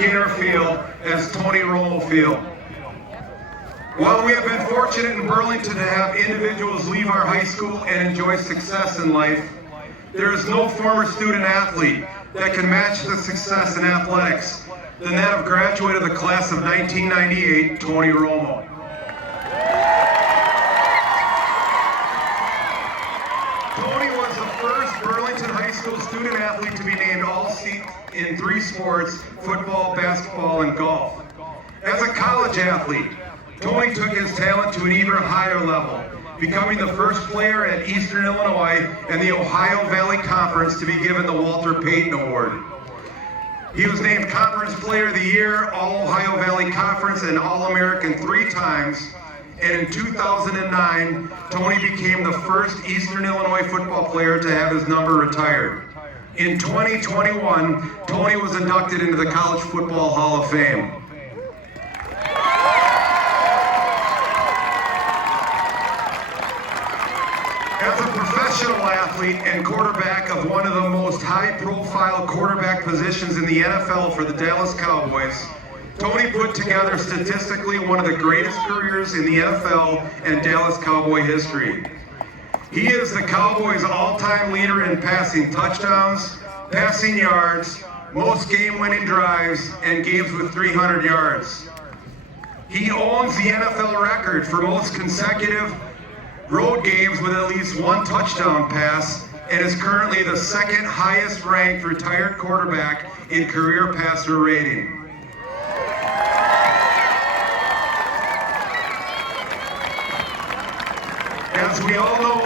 dedicate our field as Tony Romo Field. While we have been fortunate in Burlington to have individuals leave our high school and enjoy success in life, there is no former student athlete that can match the success in athletics than that of graduate of the class of 1998, Tony Romo. Tony was the first Burlington High School student athlete to be named All-State in 3 sports, football, basketball, and golf. As a college athlete, Tony took his talent to an even higher level, becoming the first player at Eastern Illinois and the Ohio Valley Conference to be given the Walter Payton Award. He was named Conference Player of the Year, All-Ohio Valley Conference, and All-American 3 times. And in 2009, Tony became the first Eastern Illinois football player to have his number retired. In 2021, Tony was inducted into the College Football Hall of Fame. As a professional athlete and quarterback of one of the most high-profile quarterback positions in the NFL for the Dallas Cowboys, Tony put together statistically one of the greatest careers in the NFL and Dallas Cowboy history. He is the Cowboys' all-time leader in passing touchdowns, passing yards, most game-winning drives, and games with 300 yards. He owns the NFL record for most consecutive road games with at least 1 touchdown pass, and is currently the 2nd highest ranked retired quarterback in career passer rating. As we all know,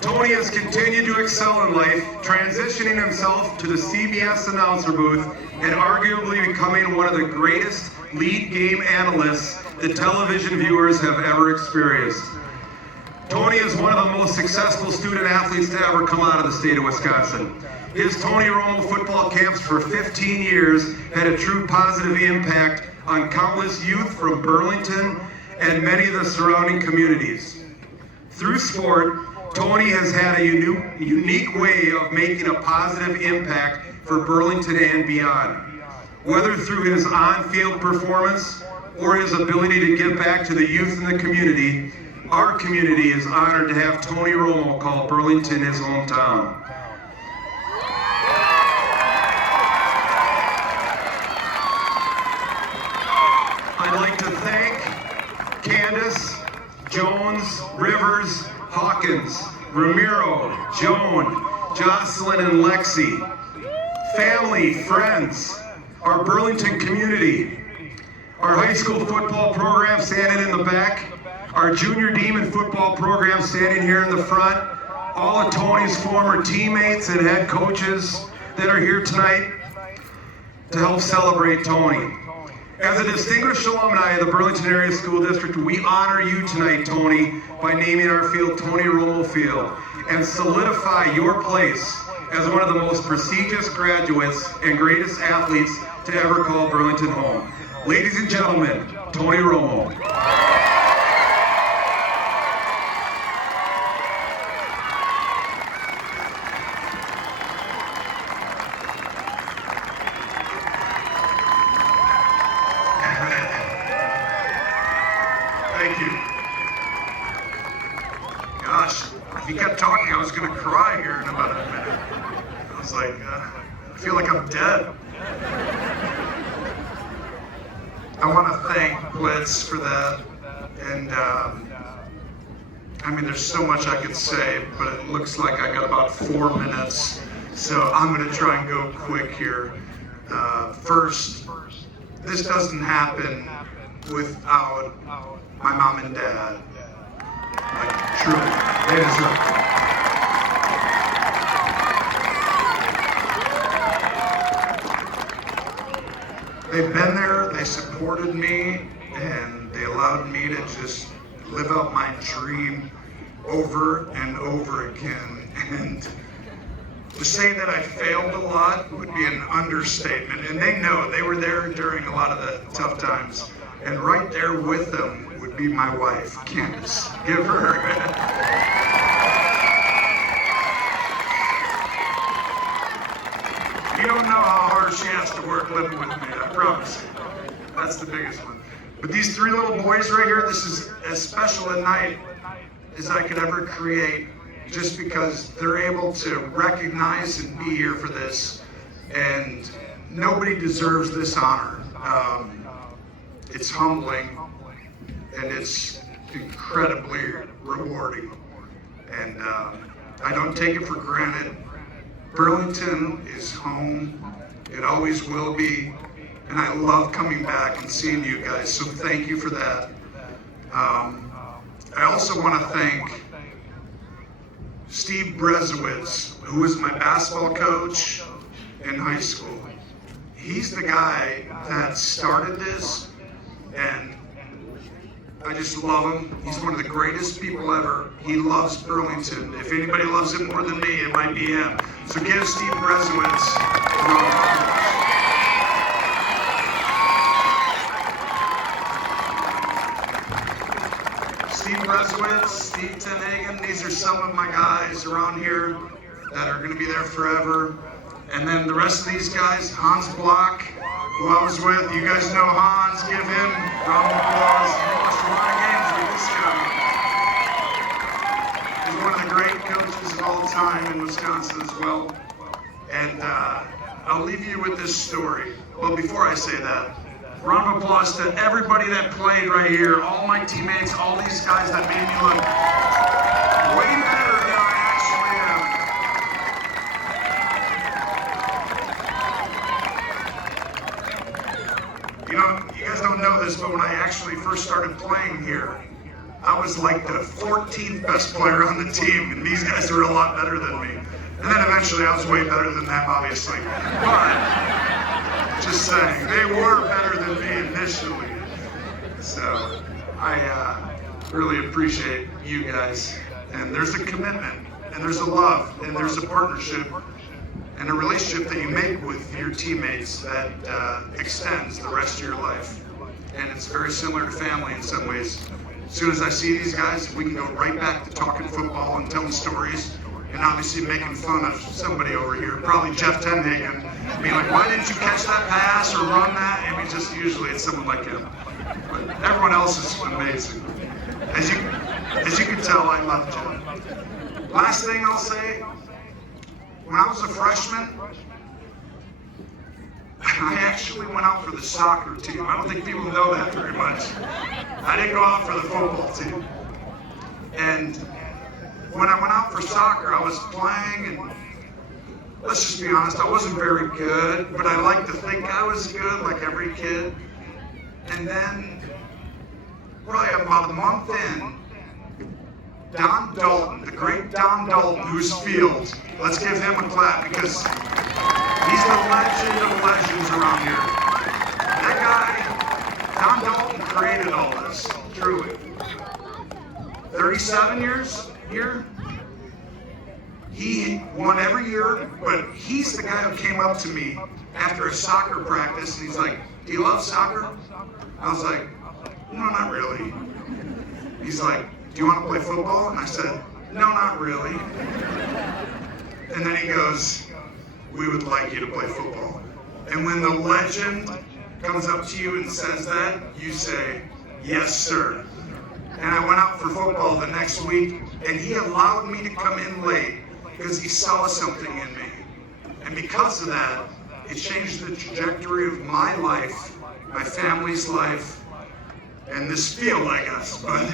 Tony has continued to excel in life, transitioning himself to the CBS announcer booth and arguably becoming one of the greatest lead game analysts the television viewers have ever experienced. Tony is one of the most successful student athletes to ever come out of the state of Wisconsin. His Tony Romo football camps for 15 years had a true positive impact on countless youth from Burlington and many of the surrounding communities. Through sport, Tony has had a unique way of making a positive impact for Burlington and beyond. Whether through his on-field performance or his ability to give back to the youth in the community, our community is honored to have Tony Romo call Burlington his hometown. I'd like to thank Candace, Jones, Rivers, Hawkins, Ramiro, Joan, Jocelyn, and Lexi, family, friends, our Burlington community, our high school football program standing in the back, our junior Demon football program standing here in the front, all of Tony's former teammates and head coaches that are here tonight to help celebrate Tony. As a distinguished alumni of the Burlington Area School District, we honor you tonight, Tony, by naming our field Tony Romo Field and solidify your place as one of the most prestigious graduates and greatest athletes to ever call Burlington home. Ladies and gentlemen, Tony Romo. Thank you. Gosh, if he kept talking, I was going to cry here in about a minute. I was like, I feel like I'm dead. I want to thank Blitz for that. And, I mean, there's so much I could say, but it looks like I got about 4 minutes. So I'm going to try and go quick here. First, this doesn't happen without my mom and dad. Like, truly, they deserve it. They've been there, they supported me, and they allowed me to just live out my dream over and over again. And to say that I failed a lot would be an understatement. And they know, they were there during a lot of the tough times. And right there with them would be my wife, Candace. Give her You don't know how hard she has to work living with me. promise. That's the biggest one. But these three little boys right here, this is as special a night as I could ever create, just because they're able to recognize and be here for this. And nobody deserves this honor. It's humbling, and it's incredibly rewarding. And I don't take it for granted. Burlington is home. It always will be. And I love coming back and seeing you guys, so thank you for that. I also want to thank Steve Brezowitz, who was my basketball coach in high school. He's the guy that started this, and I just love him. He's one of the greatest people ever. He loves Burlington. If anybody loves it more than me, it might be him. So give Steve Brezowitz a round of applause. Steve Brezowitz, Steve Tenhagen, these are some of my guys around here that are going to be there forever. And then the rest of these guys, Hans Block, who I was with, you guys know Hans, give him a round of applause. He watched a lot of games with this guy. He's one of the great coaches of all time in Wisconsin as well. And I'll leave you with this story. Well, before I say that, round of applause to everybody that played right here, all my teammates, all these guys that made me look way better than I actually am. You know, you guys don't know this, but when I actually first started playing here, I was like the 14th best player on the team, and these guys were a lot better than me. And then eventually I was way better than them, obviously. But just saying, they were better than me initially. So I really appreciate you guys. And there's a commitment, and there's a love, and there's a partnership, and a relationship that you make with your teammates that extends the rest of your life. And it's very similar to family in some ways. As soon as I see these guys, we can go right back to talking football and telling stories, and obviously making fun of somebody over here, probably Jeff Tenhagen, being like, why didn't you catch that pass or run that? I mean, just usually it's someone like him. But everyone else is amazing. As you can tell, I love Jeff. Last thing I'll say, when I was a freshman, I actually went out for the soccer team. I don't think people know that very much. I didn't go out for the football team. And when I went out for soccer, I was playing, and let's just be honest, I wasn't very good, but I like to think I was good, like every kid. And then, probably about a month in, Don Dalton, the great Don Dalton, who's Field, let's give him a clap because he's the legend of legends around here. That guy, Don Dalton, created all this, truly. 37 years here. He won every year, but he's the guy who came up to me after a soccer practice, and he's like, do you love soccer? I was like, no, not really. He's like, do you want to play football? And I said, no, not really. And then he goes, we would like you to play football. And when the legend comes up to you and says that, you say, yes, sir. And I went out for football the next week, and he allowed me to come in late because he saw something in me. And because of that, it changed the trajectory of my life, my family's life, and this field, I guess. But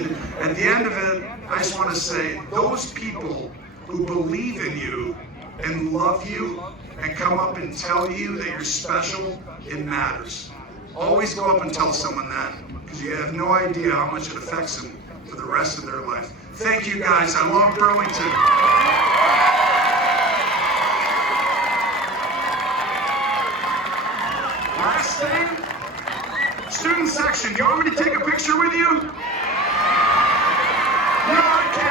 at the end of it, I just want to say, those people who believe in you and love you and come up and tell you that you're special, it matters. Always go up and tell someone that, because you have no idea how much it affects them for the rest of their life. Thank you guys. I love Burlington. Last thing, student section. Do you want me to take a picture with you? No, I can't.